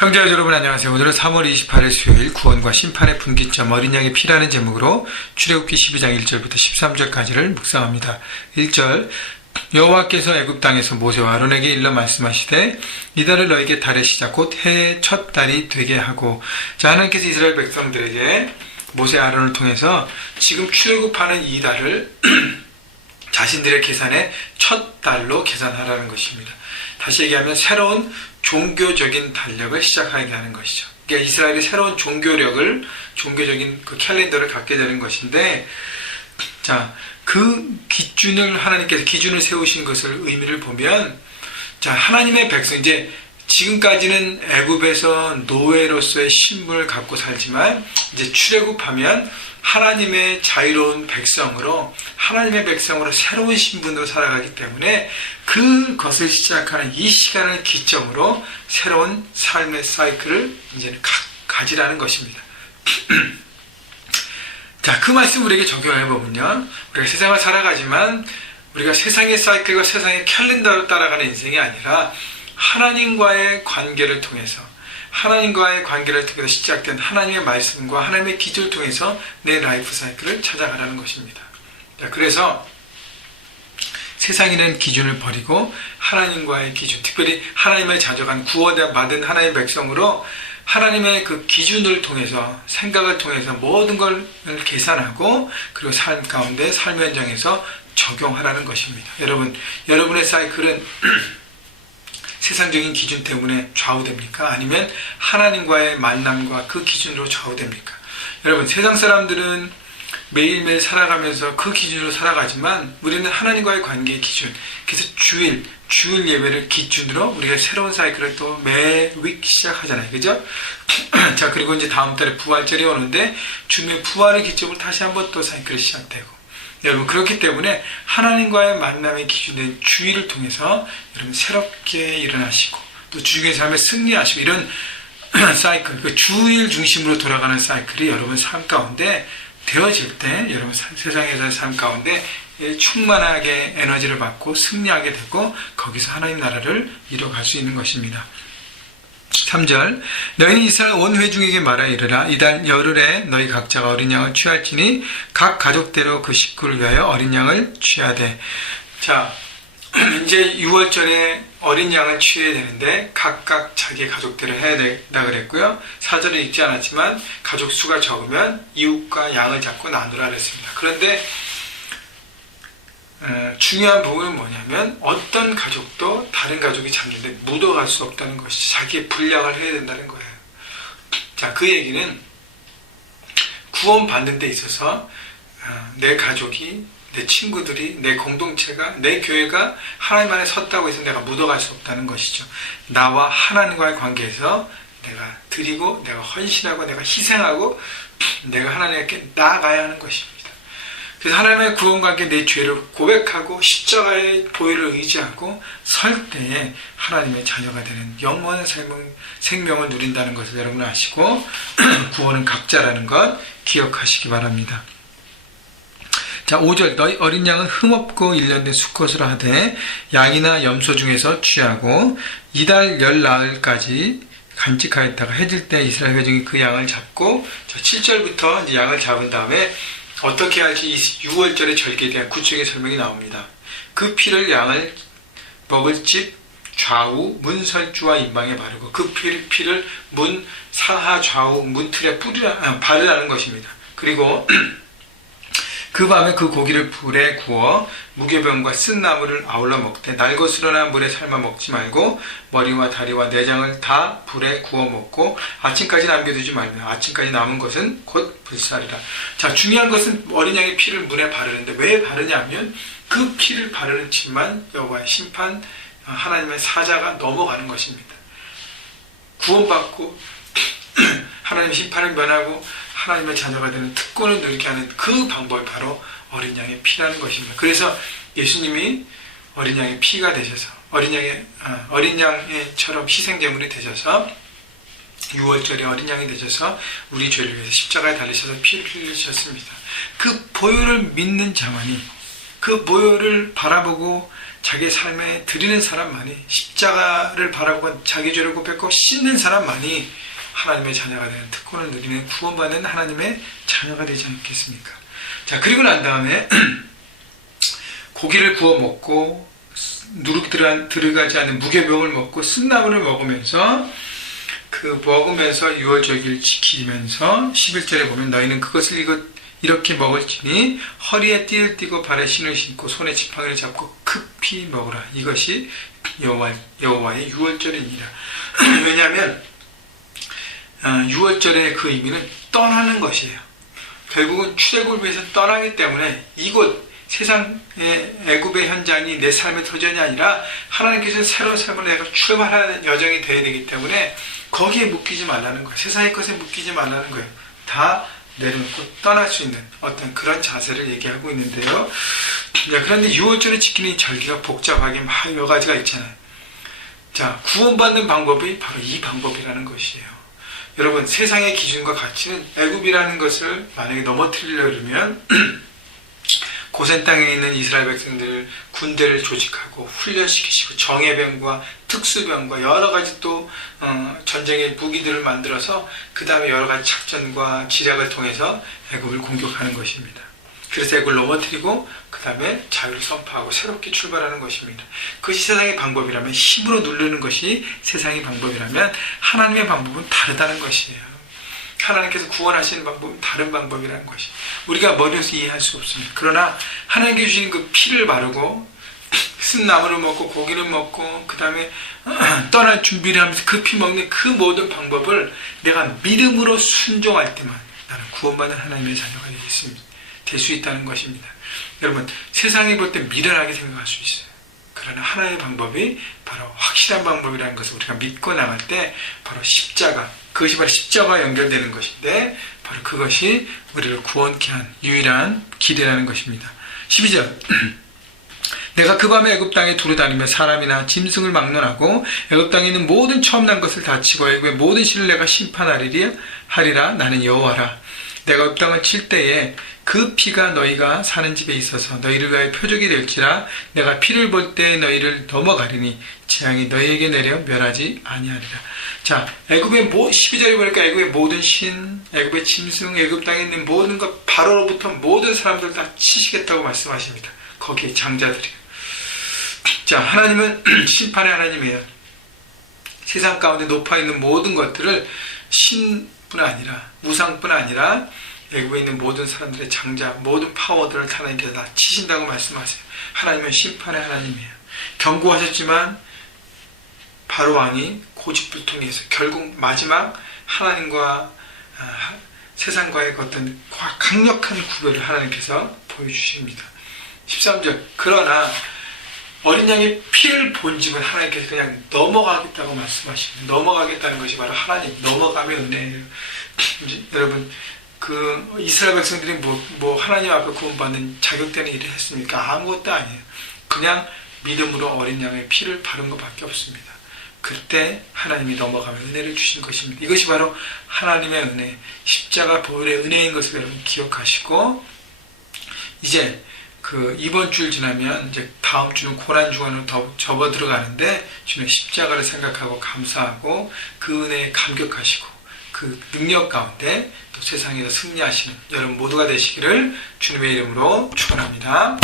형제자 여러분 안녕하세요. 오늘은 3월 28일 수요일 구원과 심판의 분기점 어린 양의 피라는 제목으로 출애굽기 12장 1절부터 13절까지를 묵상합니다. 1절 여호와께서 애굽 땅에서 모세와 아론에게 일러 말씀하시되 이 달을 너에게 달의 시작 곧 해의 첫 달이 되게 하고. 자, 하나님께서 이스라엘 백성들에게 모세 아론을 통해서 지금 출애굽하는 이 달을 자신들의 계산의 첫 달로 계산하라는 것입니다. 다시 얘기하면 새로운 종교적인 달력을 시작하게 하는 것이죠. 그러니까 이스라엘이 새로운 종교적인 그 캘린더를 갖게 되는 것인데, 자, 그 기준을 하나님께서 기준을 세우신 것을 의미를 보면, 자, 하나님의 백성, 이제 지금까지는 애굽에서 노예로서의 신분을 갖고 살지만 이제 출애굽하면 하나님의 자유로운 백성으로, 하나님의 백성으로 새로운 신분으로 살아가기 때문에 그것을 시작하는 이 시간을 기점으로 새로운 삶의 사이클을 이제 가지라는 것입니다. 자, 그 말씀 우리에게 적용해 보면요, 우리가 세상을 살아가지만 우리가 세상의 사이클과 세상의 캘린더를 따라가는 인생이 아니라 하나님과의 관계를 통해서 시작된 하나님의 말씀과 하나님의 기준을 통해서 내 라이프 사이클을 찾아가라는 것입니다. 그래서 세상이라는 기준을 버리고 하나님과의 기준, 특별히 하나님을 자족한 구원받은 하나님의 백성으로 하나님의 그 기준을 통해서, 생각을 통해서 모든 걸 계산하고, 그리고 삶 가운데, 삶 현장에서 적용하라는 것입니다. 여러분의 사이클은 세상적인 기준 때문에 좌우됩니까? 아니면 하나님과의 만남과 그 기준으로 좌우됩니까? 여러분, 세상 사람들은 매일매일 살아가면서 그 기준으로 살아가지만 우리는 하나님과의 관계의 기준, 그래서 주일 예배를 기준으로 우리가 새로운 사이클을 또 매 윅 시작하잖아요. 그죠? 자, 그리고 이제 다음 달에 부활절이 오는데 주님의 부활의 기점으로 다시 한번 또 사이클이 시작되고. 여러분, 그렇기 때문에 하나님과의 만남의 기준된 주의를 통해서 여러분 새롭게 일어나시고 또 주님의 삶에 승리하시고, 이런 사이클, 그 주일 중심으로 돌아가는 사이클이 여러분 삶 가운데 되어질 때 여러분 세상에서의 삶 가운데 충만하게 에너지를 받고 승리하게 되고 거기서 하나님 나라를 이뤄갈 수 있는 것입니다. 3절 너희는 이스라엘 온 회중에게 말하 이르라 이달 열흘에 너희 각자가 어린 양을 취할지니 각 가족대로 그 식구를 위하여 어린 양을 취하되. 자, 이제 6월절에 어린 양을 취해야 되는데 각각 자기의 가족대로 해야 된다 그랬고요. 4절에 읽지 않았지만 가족 수가 적으면 이웃과 양을 잡고 나누라 그랬습니다. 그런데 중요한 부분은 뭐냐면 어떤 가족도 다른 가족이 잡는데 묻어갈 수 없다는 것이, 자기의 분량을 해야 된다는 거예요. 자, 그 얘기는 구원받는 데 있어서 내 가족이, 내 친구들이, 내 공동체가, 내 교회가 하나님 안에 섰다고 해서 내가 묻어갈 수 없다는 것이죠. 나와 하나님과의 관계에서 내가 드리고, 내가 헌신하고, 내가 희생하고, 내가 하나님께 나아가야 하는 것입니다. 그래서 하나님의 구원관계, 내 죄를 고백하고 십자가의 보혈을 의지하고 설 때에 하나님의 자녀가 되는 영원한 생명을 누린다는 것을 여러분 아시고 구원은 각자라는 것 기억하시기 바랍니다. 자, 5절 너희 어린 양은 흠없고 일련된 수컷으로 하되 양이나 염소 중에서 취하고 이달 열 나흘까지 간직하였다가 해질 때 이스라엘 회중이 그 양을 잡고. 자, 7절부터 이제 양을 잡은 다음에 어떻게 할지 6월절의 절기에 대한 구체적인 설명이 나옵니다. 그 피를 양을 먹을 집 좌우 문설주와 임방에 바르고 그 피를 문 상하 좌우 문틀에 바르라는 것입니다. 그리고 그 밤에 그 고기를 불에 구워 무교병과 쓴 나물을 아울러 먹되 날것으로나 물에 삶아 먹지 말고 머리와 다리와 내장을 다 불에 구워 먹고 아침까지 남겨두지 말며 아침까지 남은 것은 곧 불살이라. 자, 중요한 것은 어린 양의 피를 문에 바르는데 왜 바르냐면 그 피를 바르는 집만 여호와의 심판, 하나님의 사자가 넘어가는 것입니다. 구원받고 하나님의 심판을 면하고 하나님의 자녀가 되는 특권을 누리게 하는 그 방법이 바로 어린 양의 피라는 것입니다. 그래서 예수님이 어린 양의 피가 되셔서 어린 양처럼 희생제물이 되셔서 6월절에 어린 양이 되셔서 우리 죄를 위해서 십자가에 달리셔서 피를 흘리셨습니다. 그 보혈을 믿는 자만이, 그 보혈을 바라보고 자기의 삶에 드리는 사람만이, 십자가를 바라고 자기 죄를 고백하고 씻는 사람만이 하나님의 자녀가 되는, 특권을 누리는, 구원받는 하나님의 자녀가 되지 않겠습니까? 자, 그리고 난 다음에 고기를 구워 먹고 누룩 들어가지 않는 무교병을 먹고 쓴나물을 먹으면서 유월절기를 지키면서 11절에 보면 너희는 그것을 이렇게 먹을지니 허리에 띠를 띠고 발에 신을 신고 손에 지팡이를 잡고 급히 먹으라. 이것이 여호와의 유월절이니라. 왜냐하면 유월절의 그 의미는 떠나는 것이에요. 결국은 출애굽을 위해서 떠나기 때문에 이곳 세상의 애굽의 현장이 내 삶의 도전이 아니라 하나님께서 새로운 삶을 내가 출발하는 여정이 되어야 되기 때문에 거기에 묶이지 말라는 거예요. 세상의 것에 묶이지 말라는 거예요. 다 내려놓고 떠날 수 있는 어떤 그런 자세를 얘기하고 있는데요. 그런데 유월절을 지키는 절기가 복잡하게 막 여러 가지가 있잖아요. 자, 구원받는 방법이 바로 이 방법이라는 것이에요. 여러분, 세상의 기준과 가치는 애굽이라는 것을 만약에 넘어뜨리려고 그러면 고센 땅에 있는 이스라엘 백성들을 군대를 조직하고 훈련시키시고 정예병과 특수병과 여러 가지 또 전쟁의 무기들을 만들어서 그 다음에 여러 가지 작전과 지략을 통해서 애굽을 공격하는 것입니다. 그래서 애굽을 넘어뜨리고 그 다음에 자유를 선포하고 새롭게 출발하는 것입니다. 그것이 세상의 방법이라면, 힘으로 누르는 것이 세상의 방법이라면 하나님의 방법은 다르다는 것이에요. 하나님께서 구원하시는 방법은 다른 방법이라는 것이 우리가 머리로서 이해할 수 없습니다. 그러나 하나님께 주신 그 피를 바르고 쓴 나물을 먹고 고기를 먹고 그 다음에 떠날 준비를 하면서 급히 먹는 그 모든 방법을 내가 믿음으로 순종할 때만 나는 구원받은 하나님의 자녀가 될 수 있다는 것입니다. 여러분, 세상이 볼 때 미련하게 생각할 수 있어요. 그러나 하나님의 방법이 바로 확실한 방법이라는 것을 우리가 믿고 나갈 때 바로 십자가, 그것이 바로 십자가와 연결되는 것인데 바로 그것이 우리를 구원케 한 유일한 길이라는 것입니다. 12절 내가 그 밤에 애굽 땅에 두루다니며 사람이나 짐승을 막론하고 애굽 땅에 있는 모든 처음 난 것을 다치고 애굽의 모든 신을 내가 심판하리라. 나는 여호와라. 내가 애굽 땅을 칠 때에 그 피가 너희가 사는 집에 있어서 너희를 위하여 표적이 될지라. 내가 피를 볼 때 너희를 넘어가리니 재앙이 너희에게 내려 멸하지 아니하리라. 자, 애굽의 12절에 보니까 애굽의 모든 신, 애굽의 짐승, 애굽 땅에 있는 모든 것, 바로로부터 모든 사람들 다 치시겠다고 말씀하십니다. 거기에 장자들이요. 자, 하나님은 심판의 하나님이에요. 세상 가운데 높아 있는 모든 것들을 신뿐 아니라, 무상뿐 아니라 애굽에 있는 모든 사람들의 장자, 모든 파워들을 하나님께서 다 치신다고 말씀하세요. 하나님은 심판의 하나님이에요. 경고하셨지만 바로 왕이 고집불통해서 결국 마지막 하나님과 세상과의 어떤 강력한 구별을 하나님께서 보여주십니다. 13절 그러나 어린 양의 피를 본 집은 하나님께서 그냥 넘어가겠다고 말씀하십니다. 넘어가겠다는 것이 바로 하나님, 넘어감의 은혜예요. 여러분, 그 이스라엘 백성들이 뭐 하나님 앞에 구원받는 자격되는 일을 했습니까? 아무것도 아니에요. 그냥 믿음으로 어린 양의 피를 바른 것밖에 없습니다. 그때 하나님이 넘어가면 은혜를 주신 것입니다. 이것이 바로 하나님의 은혜, 십자가 보혈의 은혜인 것을 여러분 기억하시고, 이제 그 이번 주일 지나면 이제 다음 주는 고난 주간으로 더 접어 들어가는데 주는 십자가를 생각하고 감사하고 그 은혜에 감격하시고 그 능력 가운데 또 세상에서 승리하시는 여러분 모두가 되시기를 주님의 이름으로 축원합니다.